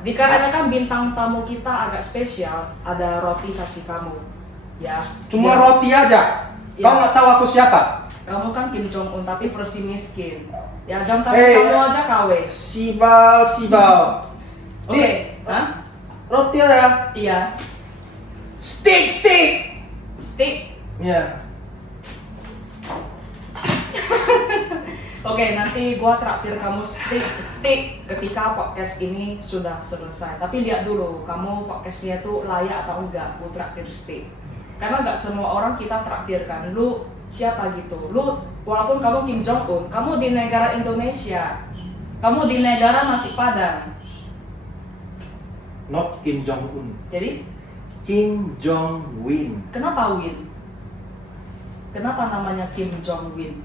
Dikarenakan bintang tamu kita agak spesial, ada roti kasih kamu. Ya. Cuma Ya. roti aja. Ya. Kau nggak tahu aku siapa? Kamu kan Kim Jong Un tapi versi miskin. Ya jam tangan Eh. kamu aja KW. Sibal. Oke. Hah? Roti aja. Iya. Steak. Stick. Ya. Oke, nanti gua traktir kamu stick ketika podcast ini sudah selesai. Tapi lihat dulu, kamu podcastnya tuh layak atau enggak, gua traktir stick. Karena nggak semua orang kita traktirkan. Lu siapa gitu? Lu walaupun kamu Kim Jong Un, kamu di negara Indonesia, kamu di negara nasi padang. Not Kim Jong Un. Jadi Kim Jong Win. kenapa Win? Kenapa namanya Kim Jong Win?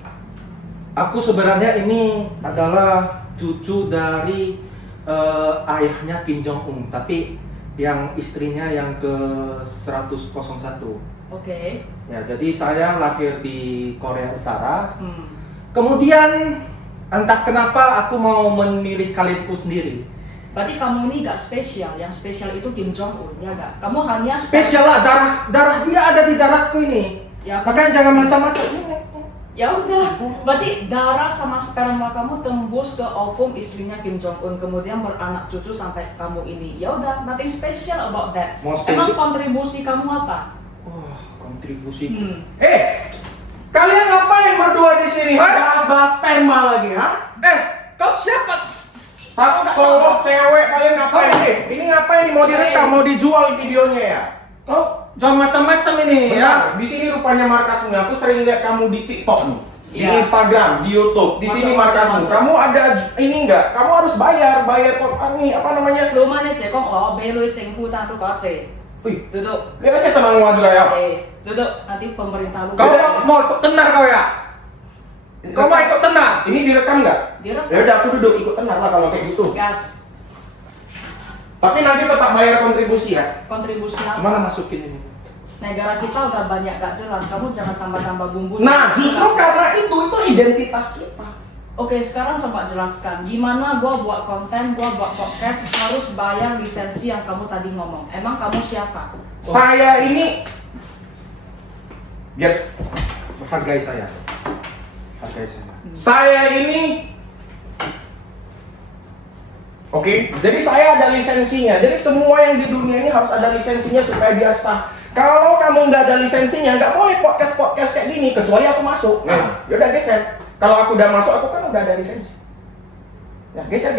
Aku sebenarnya ini adalah cucu dari ayahnya Kim Jong Un, tapi yang istrinya yang ke 101. Oke. Ya, jadi saya lahir di Korea Utara. Hmm. Kemudian entah kenapa aku mau memilih karirku sendiri. Berarti kamu ini gak spesial, yang spesial itu Kim Jong Un, ya gak? Kamu hanya Spesial lah, darah dia ada di darahku ini. Ya, Makanya jangan macam-macam. ya udah, berarti darah sama sperma kamu tembus ke ovum istrinya Kim Jong Un, kemudian beranak cucu sampai kamu ini. Ya udah, nothing special about that. Mau Emang spesial? kontribusi kamu apa? Wah, kontribusi. Kalian ngapain berdua di sini? Hah? Bahas-bahas sperma lagi, ha? Kau siapa? Satu cowok, cewek, kalian ngapain nih? Ini ngapain nih? Mau direkam, mau dijual videonya ya? Kau jangan macam-macam ini Ya, ya. di sini rupanya markasmu. Aku sering lihat kamu di TikTok nih, di Ya. Instagram, di YouTube. Di sini markasmu. Masuk. Kamu ada ini enggak? Kamu harus bayar kok ini apa namanya? Lu mana cek kong oh, beloi ceng hutan lu kau cek. Wih, Duduk. lihat aja tenang aja lah ya. Duduk. Nanti pemerintah lu. Kau mau ikut tenar kau ya? Kau mau ikut tenar? Ini direkam nggak? Direkam. Ya udah, aku duduk ikut tenar lah kalau kayak gitu. Gas. Tapi nanti tetap bayar kontribusi ya. Kontribusi apa? Gimana masukin ini? Negara kita udah banyak gak jelas. Kamu jangan tambah-tambah bumbu. Nah, justru karena itu identitas kita. Oke, sekarang coba jelaskan gimana gua buat konten, gua buat podcast harus bayar lisensi yang kamu tadi ngomong. Emang kamu siapa? Saya ini Yes, Hargai saya. Hargai saya. saya ini Oke, jadi saya ada lisensinya. Jadi semua yang di dunia ini harus ada lisensinya supaya dia sah. Kalau kamu nggak ada lisensinya, nggak boleh podcast kayak gini kecuali aku masuk. Nah, yaudah geser. Kalau aku udah masuk, aku kan udah ada lisensi. Nah, geser.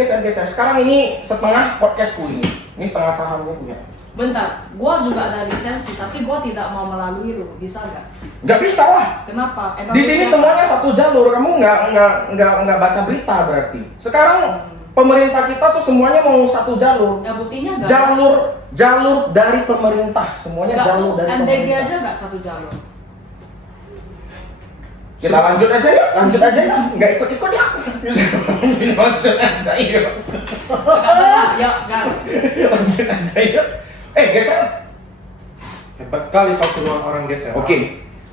Sekarang ini setengah podcastku ini. Ini setengah sahamnya punya. Bentar, gua juga ada lisensi, tapi gua tidak mau melalui lu, bisa gak? Nggak bisa lah. Kenapa? Emang Di lu sini siapa? semuanya satu jalur. Kamu nggak baca berita berarti. Sekarang pemerintah kita tuh semuanya mau satu jalur. Ya buktinya gak? Jalur dari pemerintah. Semuanya Gak, jalur dari MDG pemerintah. aja gak satu jalur? Kita lanjut aja yuk. Nggak ikut-ikut ya. Lanjut aja yuk. Ya, gas. Lanjut aja yuk. Geser. Hebat kali kau suruh orang geser.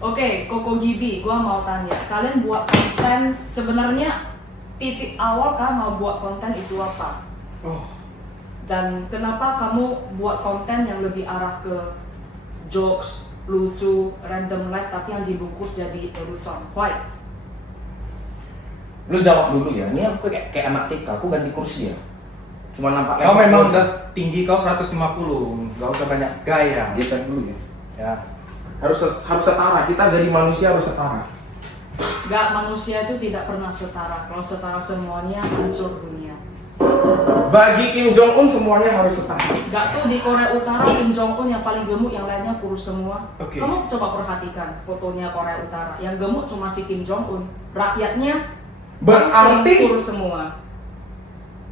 Oke, Koko Gibi, gua mau tanya, kalian buat konten sebenarnya titik awal kan mau buat konten itu apa? Oh, Dan kenapa kamu buat konten yang lebih arah ke jokes, lucu, random life tapi yang dibungkus jadi lelucon? Why? Lu jawab dulu ya. Ini aku kayak anak TK. Aku ganti kursi ya. Cuma nampak kau lebar memang aja. udah tinggi, kau 150. Gak usah banyak gaya. Geser dulu ya. Ya. Harus setara. Kita jadi manusia harus setara. Gak, manusia itu tidak pernah setara. Kalau setara semuanya hancur dunia. Bagi Kim Jong Un semuanya harus setara. Gak tuh di Korea Utara Kim Jong Un yang paling gemuk, yang lainnya kurus semua. Oke. Kamu coba perhatikan fotonya Korea Utara. Yang gemuk cuma si Kim Jong Un. Rakyatnya Berarti kurus semua.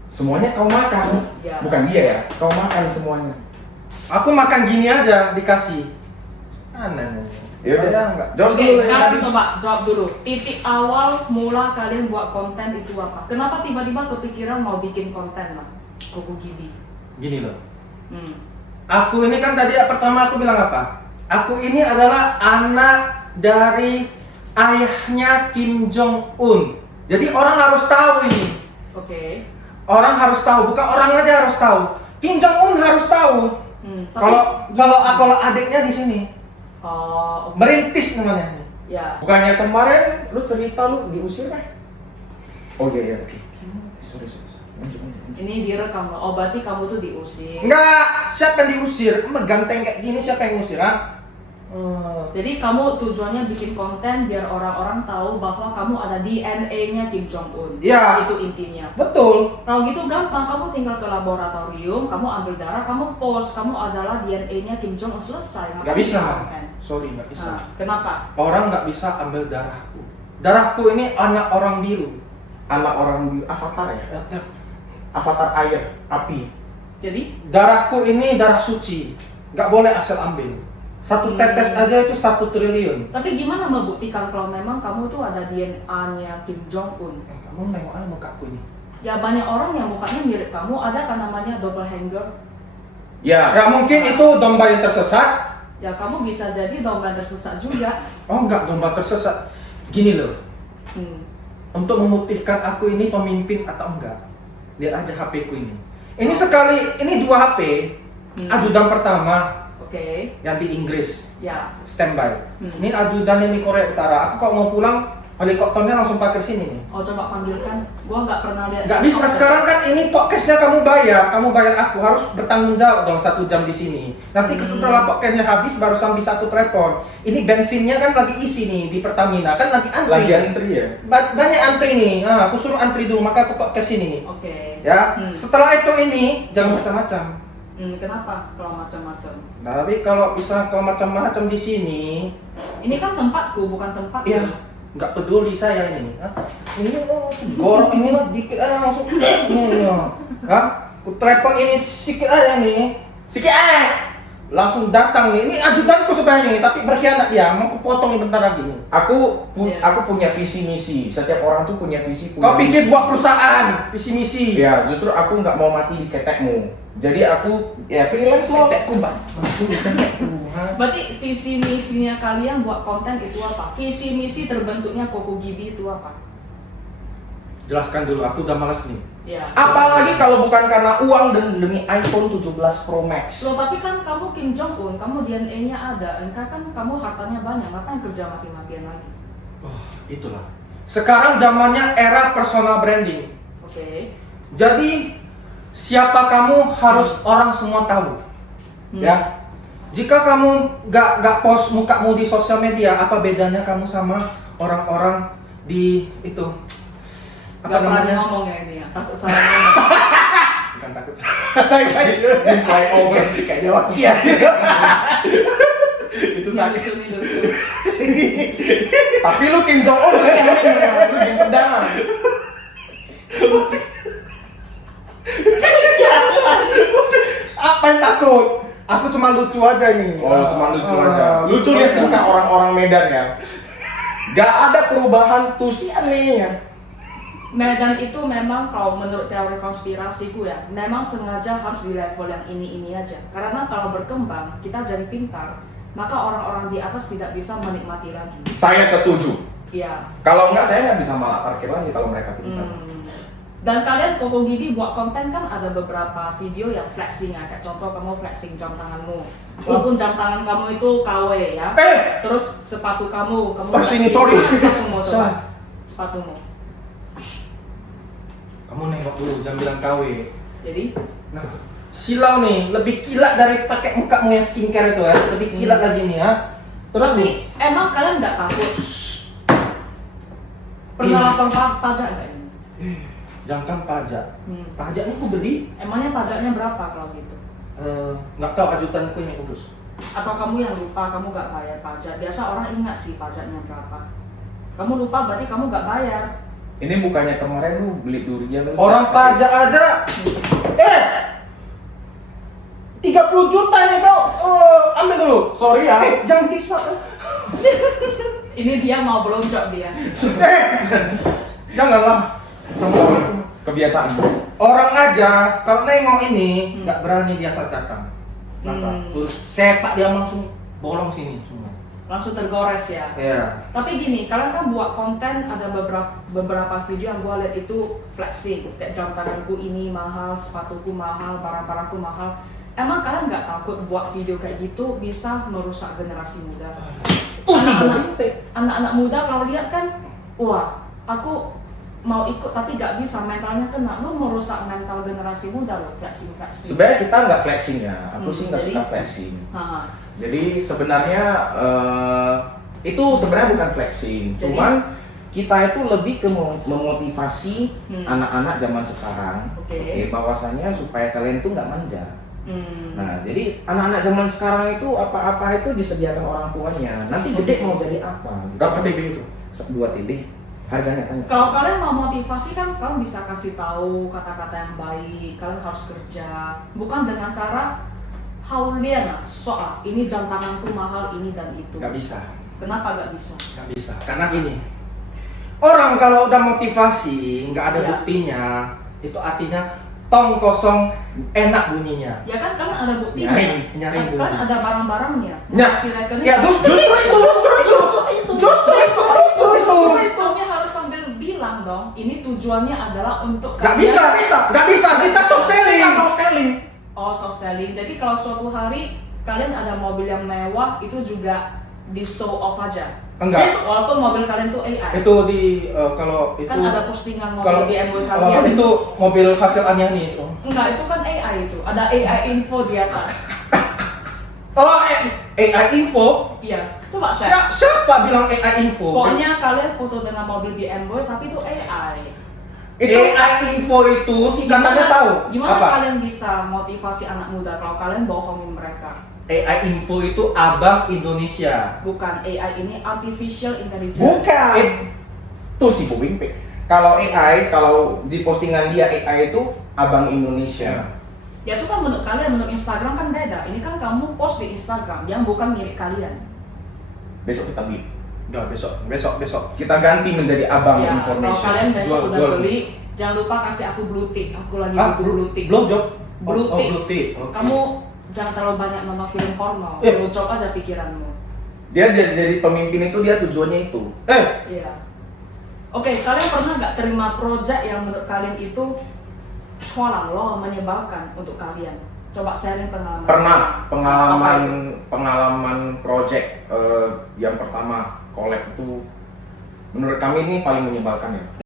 semuanya kau makan. Ya. Bukan dia ya. Kau makan semuanya. Aku makan gini aja dikasih. Aneh. Ya udah. Enggak. Jawab Oke, dulu yang sekarang tadi. coba jawab dulu. Titik awal mula kalian buat konten itu apa? Kenapa tiba-tiba kepikiran mau bikin konten lah? Koko Gibi. Gini loh. Hmm. Aku ini kan tadi pertama aku bilang apa? Aku ini adalah anak dari ayahnya Kim Jong Un. Jadi orang harus tahu ini. Oke. Orang harus tahu, bukan orang aja harus tahu. Kim Jong Un harus tahu. Tapi- Kalau adiknya di sini. Oh, oke. Merintis namanya. Ya. Bukannya kemarin lu cerita lu diusir kan? Oh iya, oke. Sorry. Lanjut. Ini direkam loh. Oh, berarti kamu tuh diusir. Enggak, siapa yang diusir? Ganteng kayak gini siapa yang ngusir, ha? Jadi kamu tujuannya bikin konten biar orang-orang tahu bahwa kamu ada DNA-nya Kim Jong Un. Iya. Itu intinya. Betul. Kalau gitu gampang, kamu tinggal ke laboratorium, kamu ambil darah, kamu post, kamu adalah DNA-nya Kim Jong Un, selesai. Nggak Makanya bisa. konten. Sorry, nggak bisa. Nah, kenapa? Orang nggak bisa ambil darahku. Darahku ini anak orang biru. Anak orang biru, avatar ya? Avatar air, api. Jadi, Darahku ini darah suci. Nggak boleh asal ambil. Satu tetes aja itu 1 triliun. tapi gimana membuktikan kalau memang kamu tuh ada DNA-nya Kim Jong Un? Kamu nengok aja mukaku ini. Ya banyak orang yang mukanya mirip kamu, ada kan namanya double hanger. Ya. Ya mungkin itu domba yang tersesat. Ya kamu bisa jadi domba tersesat juga. Oh enggak, domba tersesat. Gini loh. Hmm. Untuk membuktikan aku ini pemimpin atau enggak, lihat aja HP ku ini. Ini sekali, ini 2 HP. Ajudan pertama Oke. yang di Inggris, Ya. standby. Ini ajudan yang di Korea Utara. Aku kalau mau pulang, helikopternya langsung pakai sini nih. Oh coba panggilkan. Gua nggak pernah lihat. Nggak bisa sekarang kan ini podcastnya kamu bayar aku harus bertanggung jawab dong 1 jam di sini. Nanti setelah podcastnya habis baru sambil satu telepon. Ini bensinnya kan lagi isi nih di Pertamina kan lagi antri. Lagi antri ya? Banyak antri nih. Nah, aku suruh antri dulu maka aku podcast ini. Oke. Ya. Setelah itu ini jangan macam-macam. Kenapa? Kalau macam-macam. Nah, tapi kalau bisa kalau macam-macam di sini, Ini kan tempatku, bukan tempat. iya nggak peduli saya ini. Hah? Ini gorok ini mah dikit aja langsung. Hah? Aku telepon ini sedikit aja nih. Sedikit aja. Langsung datang nih. Ini ajudanku sebenarnya nih, tapi berkhianat dia. Mau aku potong nih bentar lagi nih. Aku punya visi misi. Setiap orang tuh punya visi. Kau pikir misi. buat perusahaan, visi misi. Ya, justru aku nggak mau mati di ketekmu. Jadi aku ya freelance loh. Ketekku bang. Berarti visi misinya kalian buat konten itu apa? Visi misi terbentuknya Kokogibi itu apa? Jelaskan dulu, aku udah malas nih. Ya. Apalagi kalau bukan karena uang dan demi iPhone 17 Pro Max. Loh, tapi kan kamu Kim Jong Un, kamu DNA-nya ada, engkau kan kamu hartanya banyak, ngapain kerja mati-matian lagi? Oh, itulah. Sekarang zamannya era personal branding. Oke. Jadi siapa kamu harus orang semua tahu. Ya. Jika kamu nggak post mukamu di sosial media, apa bedanya kamu sama orang-orang di itu? Gak pernah ngomong ya ini ya, takut salah ngomong. Bukan takut. Di flyover Kayaknya wakia. Itu Ini lucu, ini lucu. Tapi lu Kim Jong Un, lu yang pedang. Apa yang takut? Aku cuma lucu aja nih. Oh, cuma lucu aja. Lucu lihat muka orang-orang Medan ya. Gak ada perubahan tusi anehnya. Medan itu memang kalau menurut teori konspirasiku ya, memang sengaja harus di level yang ini aja. Karena kalau berkembang, kita jadi pintar, maka orang-orang di atas tidak bisa menikmati lagi. Saya setuju. Iya. Kalau enggak saya nggak bisa malah parkir lagi kalau mereka pintar. Dan kalian Kokogibi buat konten kan ada beberapa video yang flexing ya, kayak contoh kamu flexing jam tanganmu. Walaupun jam tangan kamu itu KW ya. Terus sepatu kamu sini, flexing. sorry. Mana sepatumu coba. Sorry. Sepatumu. Kamu nengok dulu, jangan bilang KW. Jadi, Nah, silau nih, lebih kilat dari pakai mukamu yang skincare itu ya, lebih kilat lagi nih ya. Terus tapi nih, emang kalian nggak takut pernah lapor pajak nggak ini? jangan pajak. Pajaknya aku beli, Emangnya pajaknya berapa kalau gitu? nggak tahu ajutanku yang urus. Atau kamu yang lupa, kamu nggak bayar pajak? Biasa orang ingat sih pajaknya berapa. Kamu lupa berarti kamu nggak bayar. Ini bukannya kemarin lu beli durian lu Orang pajak aja, 30 juta nih kau, ambil dulu. Sorry ya. Jangan kisah. Ini dia mau belonjok dia. Janganlah. Sama-sama. Kebiasaan. Orang aja kalau nengok ini nggak berani dia saat datang. Kenapa? Terus sepak dia langsung bolong sini semua. langsung tergores ya. Iya. Tapi gini, kalian kan buat konten ada beberapa video yang gue lihat itu flexing, kayak jam tanganku ini mahal, sepatuku mahal, barang-barangku mahal. Emang kalian nggak takut buat video kayak gitu bisa merusak generasi muda? Anak-anak muda kalau lihat kan, wah aku mau ikut tapi nggak bisa, mentalnya kena. Lu merusak mental generasi muda loh, flexing. Sebenarnya kita nggak flexing ya, aku sih nggak jadi- suka flexing. Nah, Jadi sebenarnya itu sebenarnya bukan flexing, Jadi- cuman kita itu lebih ke memotivasi anak-anak zaman sekarang, Oke. bahwasannya supaya kalian tuh nggak manja. hmm. Nah, jadi anak-anak zaman sekarang itu apa-apa itu disediakan orang tuanya. Nanti gede mau jadi apa? Gitu. Berapa TB itu? 2 TB. Harganya tanya. Kalau kalian mau motivasi kan kalian bisa kasih tahu kata-kata yang baik, kalian harus kerja, bukan dengan cara haulian soal ini jam tanganku mahal ini dan itu. Nggak bisa. Kenapa nggak bisa? Nggak bisa. Karena gini, orang kalau udah motivasi nggak ada Iya. buktinya, itu artinya tong kosong enak bunyinya. Ya kan kalian ada buktinya, Nyari kan ada barang-barangnya. Nah, Si rekening ya justru itu. Kamu harus sambil bilang dong, ini tujuannya adalah untuk Nggak bisa, nggak bisa. Kita soft selling. Oh, soft selling. Jadi kalau suatu hari kalian ada mobil yang mewah, itu juga di show off aja. Enggak. Walaupun mobil kalian tuh AI. Itu di kalau itu Kan ada postingan mobil kalau BMW kalau kalian. itu mobil hasil Anyani itu. Enggak, itu kan AI itu. Ada AI info di atas. Oh, AI info. Iya, coba cek. Siapa bilang AI info? Pokoknya kalian foto dengan mobil BMW tapi itu AI. Itu AI info itu singkatannya tahu. Gimana apa? kalian bisa motivasi anak muda kalau kalian bohongin mereka? AI info itu Abang Indonesia. Bukan, AI ini artificial intelligence. Bukan. Tuh si Bu Wimpe. Kalau AI, kalau di postingan dia AI itu Abang Indonesia. Ya itu kan menurut kalian, menurut Instagram kan beda. Ini kan kamu post di Instagram yang bukan milik kalian. Besok kita beli. Udah besok. Kita ganti menjadi Abang Ya, kalau Information. kalian besok Jual- udah jual. beli, jangan lupa kasih aku blue tick. Aku lagi Ah, butuh blue tick. blowjob. Blue Oh, tick. blue tick. Oke. Kamu jangan terlalu banyak nonton film porno. Iya. Blue job aja pikiranmu. Dia jadi pemimpin itu dia tujuannya itu. Iya. Oke, kalian pernah nggak terima project yang menurut kalian itu cualang loh, menyebalkan untuk kalian? Coba sharing pengalaman. Pernah Apa itu? pengalaman project yang pertama collab itu menurut kami ini paling menyebalkan ya.